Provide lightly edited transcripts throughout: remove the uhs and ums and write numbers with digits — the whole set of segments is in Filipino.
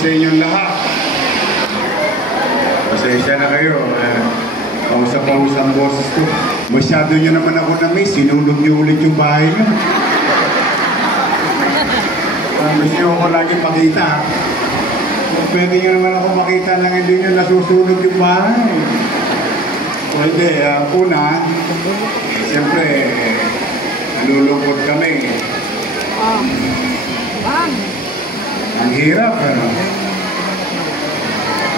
sa inyong lahat. Pasensya na kayo. Pausap-pausap ang boses ko. Masyado nyo naman ako na-miss. Sinulog nyo ulit yung bahay nyo. Gusto nyo ako lagi makita. Pwede nyo naman ako makita lang hindi nyo nasusunog yung bahay. Pwede. Una, siyempre, nalulungkot kami. Ang hirap, ano?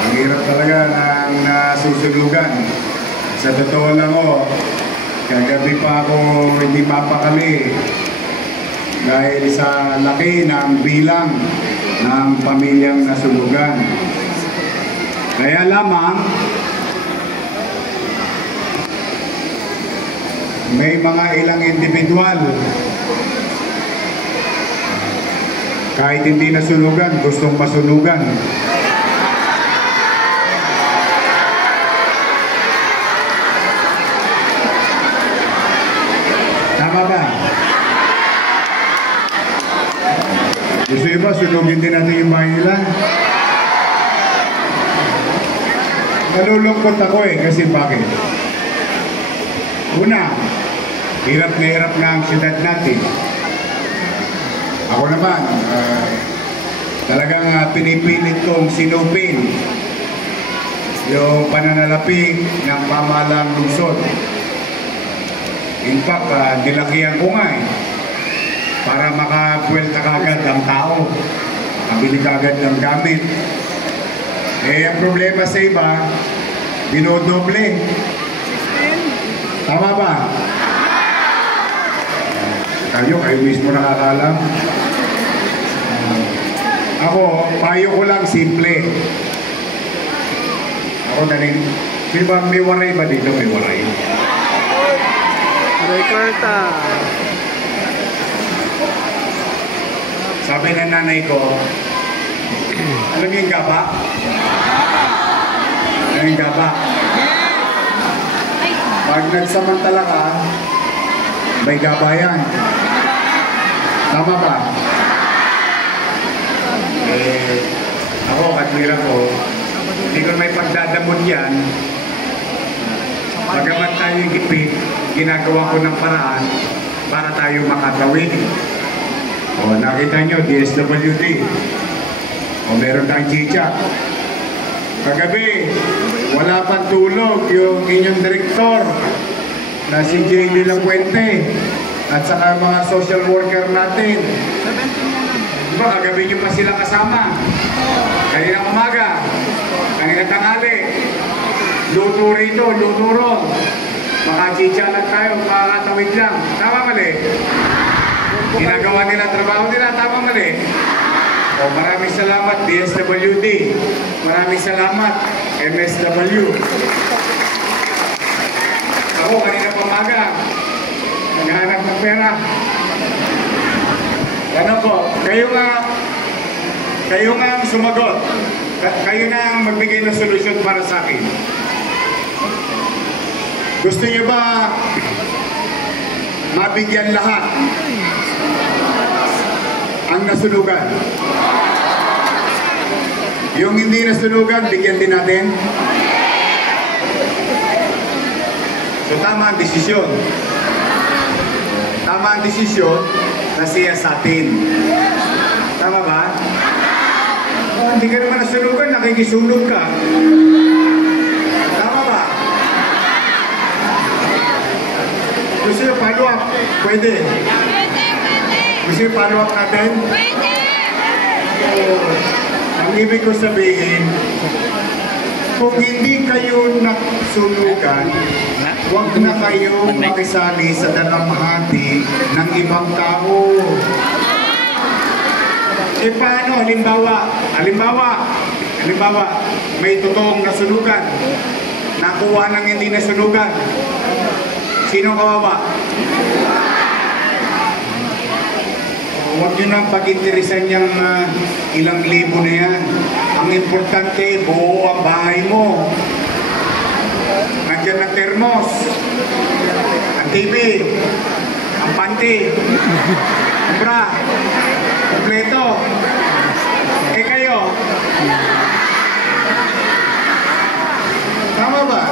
Ang hirap talaga ng nasusunugan. Sa totoo lang ko, kagabi pa ako hindi mapakali dahil sa laki ng bilang ng pamilyang nasunugan. Kaya lamang, may mga ilang individual kahit hindi nasunugan, gustong masunugan. Tama ba? Gusto nyo ba sunugin din natin yung bahay nila? Nalulungkot ako kasi bakit? Una, hirap na ang siyudad natin. Ako naman, talagang pinipilit kong sinupin yung pananalapi ng pamahalang lungsod. In fact, nilakihan ko nga para makapuwelta kagad ang tao, mabili kagad ng gamit. Ang problema sa iba, dinodoble. Tama ba? Kayo mismo nakakalam. Ako, payo ko lang simple. Ako sino ba may waray ba dito? May waray. May karta. Sabi ng nanay ko, alam niyo yung gaba? Ano yung gaba? Pag nagsamantala ka, may gaba yan. Tama ba? Ako, katwira ko, hindi ko may pagdadamot yan. Bagamat tayo gipit, ginagawa ko ng paraan para tayo makatawid. O, nakita nyo, DSWD. O, meron tayong chicha. Kagabi, wala pang tulog yung inyong direktor na si J.D. Lapuente at saka mga social worker natin. Diba, kagabi nyo pa sila kasama. Kanina umaga, kanina tanghali, luto rito, luto ron. Makachicha lang tayo, makakatawid lang. Tama mali? Ginagawa nila, trabaho nila, tama mali? O, maraming salamat DSWD. Maraming salamat MSW. Ako, kanina pamaga, naghahanap ng pera. Ano po, kayo nga ang sumagot. Kayo na ang magbigay ng solusyon para sa akin. Gusto niyo ba mabigyan lahat ang nasunugan? Yung hindi nasunugan, bigyan din natin. So tama ang desisyon. Tama ang desisyon na siya sa atin. Tama ba? Oh, hindi ka naman nasunugan, nakikisunog ka. Tama ba? Gusto nyo follow up? Pwede. Gusto nyo follow up natin? Pwede! Ang ibig ko sabihin, kung hindi kayo nasunugan, huwag na kayo makisali sa dalamhati ng ibang tao. Eh paano? Halimbawa, may totoong nasunugan, nakuha ng hindi nasunugan. Sino kawawa? Huwag nyo nang pag-interesan yung ilang libo na yan. Ang importante, buo ang bahay mo. Nandiyan ang termos, ang TV, ang panty, ang bra, kompleto. Eh kayo, Tama ba?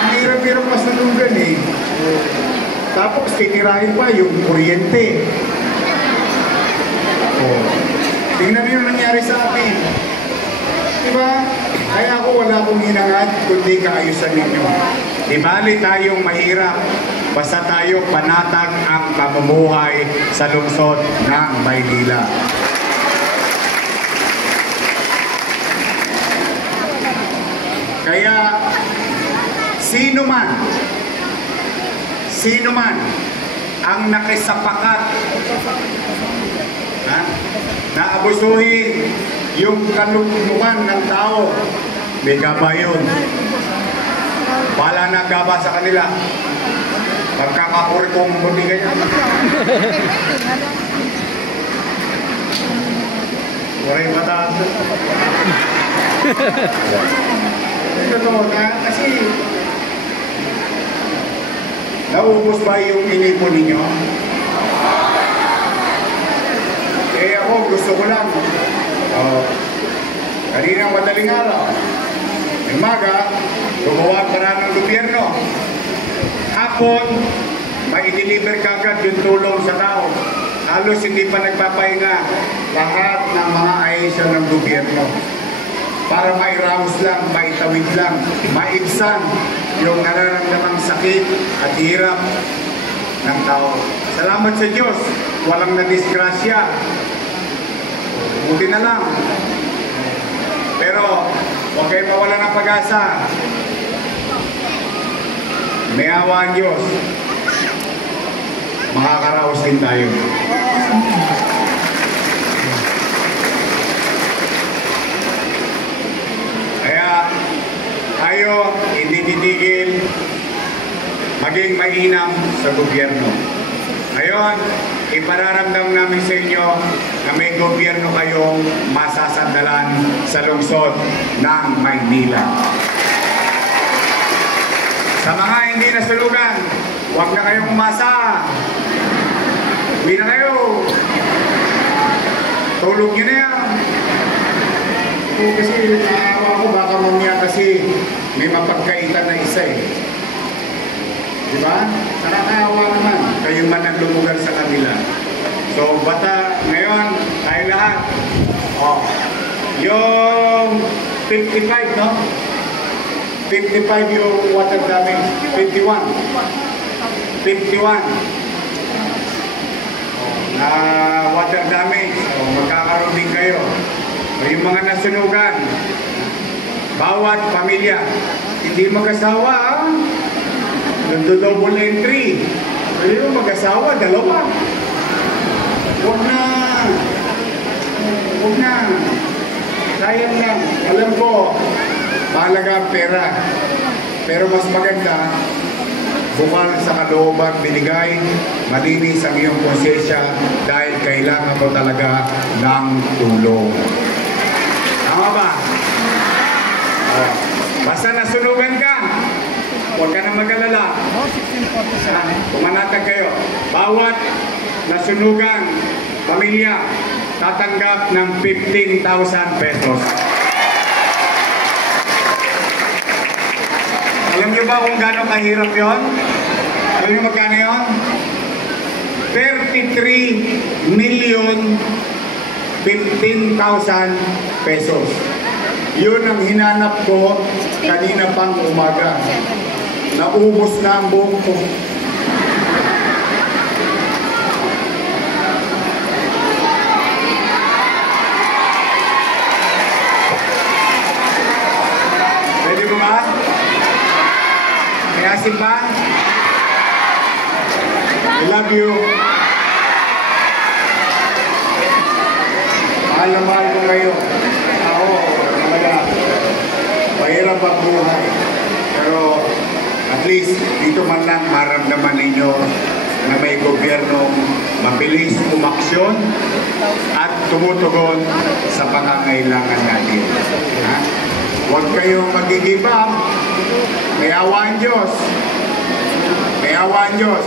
Ang hirap-hirap masulugan eh. Tapos titirahin pa yung kuryente. Oh. Tingnan mo yung nangyari sa amin. Diba? Kaya ako wala akong hinangad kundi kaayusan ninyo. Di bali tayong mahirap. Basta tayo panatag ang pamumuhay sa lungsod ng Maynila. Kaya sino man ang nakisapakat na abusuhin yung kaluluwan ng tao, may gaba yun. Wala na gaba sa kanila. Pagkakakuri kong buti ganyan. Waray mataas. Totoo na, kasi naubos ba yung inipon ninyo? Eh ako, gusto ko lang. Kanina madaling araw, umaga, gumawa para ng gobyerno. Hapon, mai-deliver kagad yung tulong sa tao. Halos hindi pa nagpapahinga lahat ng mga ahensya ng gobyerno. Para mairaos lang, maitawid lang, maibsan yung nararamdamang sakit at hirap ng tao. Salamat sa Diyos, walang nadisgrasya. Buti na lang. Pero, huwag kayo mawala ng pag-asa. May awa ang Diyos. Makakaraos din tayo. Kaya, tayo hindi titigil maging mainam sa gobyerno. Ngayon, ipararamdam namin sa inyo na may gobyerno kayong masasandalan sa lungsod ng Maynila. Sa mga hindi nasulugan, huwag na kayong umasa. Uwi na kayo. Tulog nyo na yan. Kasi naawa ko baka mamaya kasi may mapagkaitan na isa eh. Diba? Nakakaawa naman. Kayo man ang lumugan sa kanila. So, bata, ngayon, tayo lahat. Oh, yung 55, no? 55 yung water damage. 51. 51. Na water damage. So, magkakaroon din kayo. So, yung mga nasunugan, bawat pamilya, hindi mag-asawa, ah. Nando-double entry. So, yung mag-asawa, dalawa. Huwag na. Huwag na. Sayang lang. Alam ko, mahalaga ang pera. Pero mas maganda, bukal sa kalooban binigay, malinis ang iyong konsensya dahil kailangan ko talaga ng tulong. Tama ba? Basta nasunugan ka, huwag ka na mag-alala. Pumanatag kayo. Bawat nasunugan pamilya tatanggap ng 15,000 pesos. Alam niyo ba kung gaano kahirap yon? Alam niyo magkano yon? 33,015,000 pesos. Yun ang hinanap ko kanina pang umaga. Naubos na ang buong ko. Pwede mo ba? May asin ba? I love you. Mahal na mahal ko kayo. Ako, talaga, mahirap ang buhay. Pero, at least, dito man lang maramdaman ninyo na may gobyernong mabilis umaksyon at tumutugon sa pangangailangan natin. Ha? Huwag kayong mag-give up. May awa ang Diyos. May awa ang Diyos.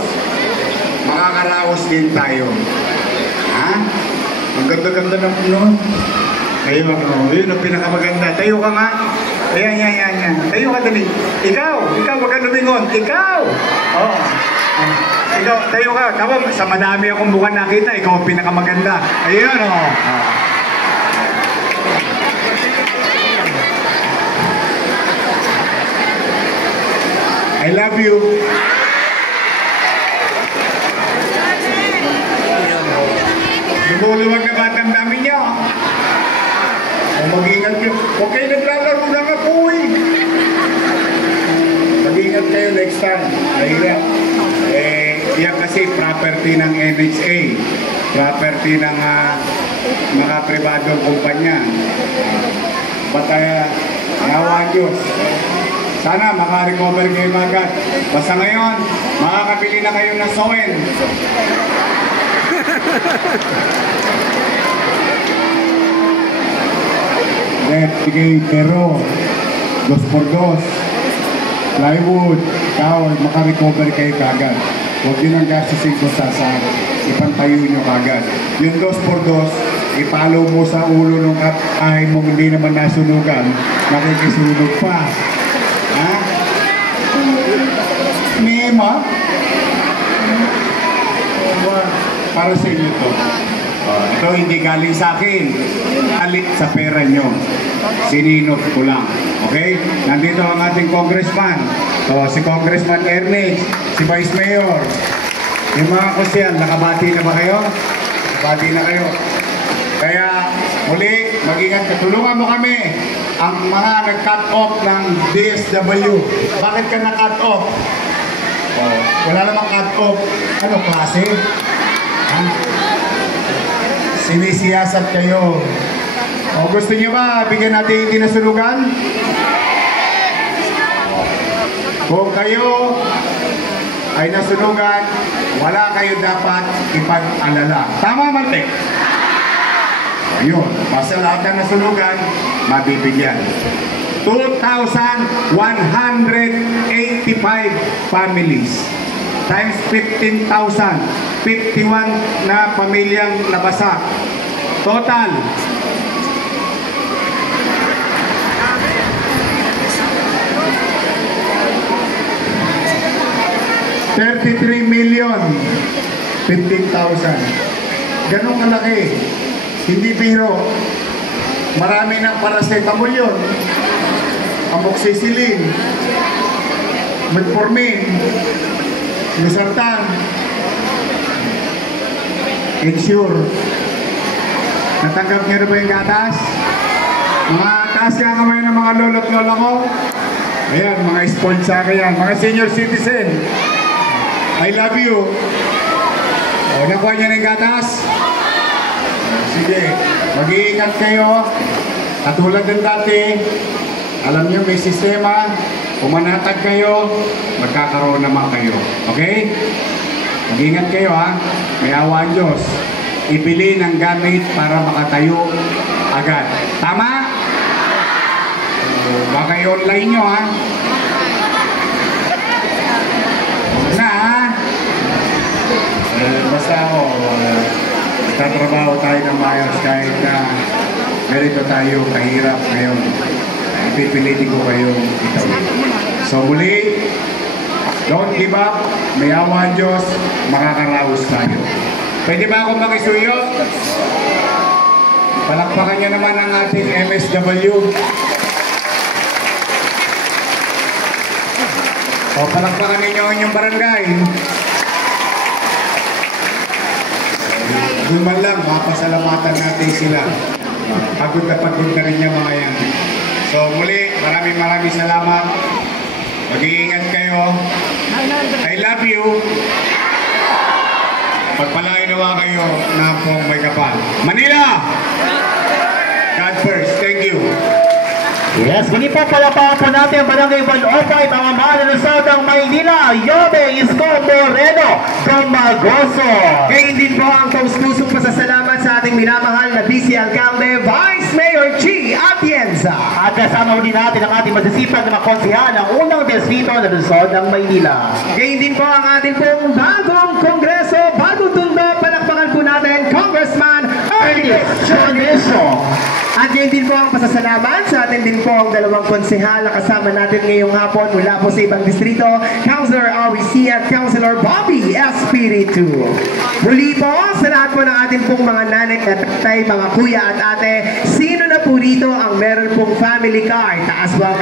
Makakaraos din tayo. Ha? Ang ganda-ganda ng puno. Ayun, yun ang pinakamaganda. Tayo ka nga. Ayan. Tayo ka dali. Ikaw, wag ka lumingon. Ikaw! Oo. Ikaw, tayo ka. Kamu, sa madami akong bukan nakita, ikaw ang pinakamaganda. Ayun, oo. I love you. Lumuluwag na batang dami niya. Mag-ingat kayo. Huwag kayo naglalaro na nga po eh. Mag-ingat kayo next time. Mahirap. Yan kasi property ng NHA. Property ng mga pribadong kumpanya. Awa Diyos. Sana makarecover kayo agad. Basta ngayon, makakabili na kayo ng soen. Bigay pero 2x2 plywood, ikaw makarecover kayo kagad. Huwag yun ang gastusin ko sa ipantayo nyo kagad. Yung 2x2 ipalo mo sa ulo ng kapay mo, hindi naman nasunugan, nakikisunog pa. Ha? Mema? Para sa inyo to. Ito hindi galing sa akin. Galing sa pera nyo. Sininot ko lang. Okay? Nandito ang ating congressman. So, si Congressman Ernest, si Vice Mayor. Yung mga kusyal, nakabati na ba kayo? Nakabati na kayo. Kaya, muli, mag-ingat ka. Tulungan mo kami. Ang mga nag-cut off ng DSW. Bakit ka na-cut off? Wala namang cut off. Ano klase? Sinisiyasat kayo. Gusto niyo ba bigyan natin yung kinasunugan? Kung kayo ay nasunugan, wala kayo dapat ipag-alala. Tama, Marte? Ayun, basta lahat ng nasunugan, mabibigyan. 2,185 families times 15,000, 51 na pamilyang nabasa. Total 33,015,000. Ganong kalaki. Hindi biro. Marami ng paracetamol yun. Amoxicillin, metformin, losartan, Ensure. Natanggap niyo na ba yung gatas? Mga taas ka kamay ng mga lolo't lola ko. Ayan, mga sponsor yan. Mga senior citizen. I love you. Nakuha niyo na yung gatas? Sige, mag-iingat kayo. Katulad ng dati, alam niyo may sistema. Kung manatag kayo, magkakaroon naman kayo. Okay? Mag-ingat kayo ha. May awa ang Diyos. Ibili ng gamit para makatayo agad. Tama? Baka i-online nyo ha. Na ha. Basta ako, tatrabaho tayo ng mayos kahit na ganito tayo kahirap ngayon. Ipipilitin ko kayong ito. So muli, don't give up. May awa ang Diyos, makakaraos tayo. Pwede ba akong makisuyo? Palakpakan niyo naman ang ating MSW. O palakpakan ninyo ang inyong barangay. Doon man lang, mapasalamatan natin sila. Pagod na rin niya mga yan. So muli, maraming salamat. Mag-iingat kayo. I love you. Pagpalain nawa kayo na pong may kapal. Manila! God first. Thank you. Yes, muli po palapakan po natin ang Barangay Balopay, pamamaan ng Luzon ng Maynila, Yobe, Isko, Moreno, Comagoso. Ngayon din po ang taus-pusong pasasalamat sa ating minamahal na Vice Alcalde, Vice Mayor G. Atienza. At kasama din natin ang ating masisipag na makonsihan ng unang distrito na Luzon ng Maynila. Ngayon din po ang ating pong bagong kongreso, bagong tundo, palakpakan po natin, Congressman Ernest Choniso. At Ngayon din po ang pasasalamat sa atin din po ang dalawang konsehal na kasama natin ngayong hapon mula po sa ibang distrito, Councilor Awisi at Councilor Bobby Espiritu. Muli po, sa lahat po ng ating pong mga nanay at tatay, mga kuya at ate, sino na po rito ang meron pong family car? Taas po ang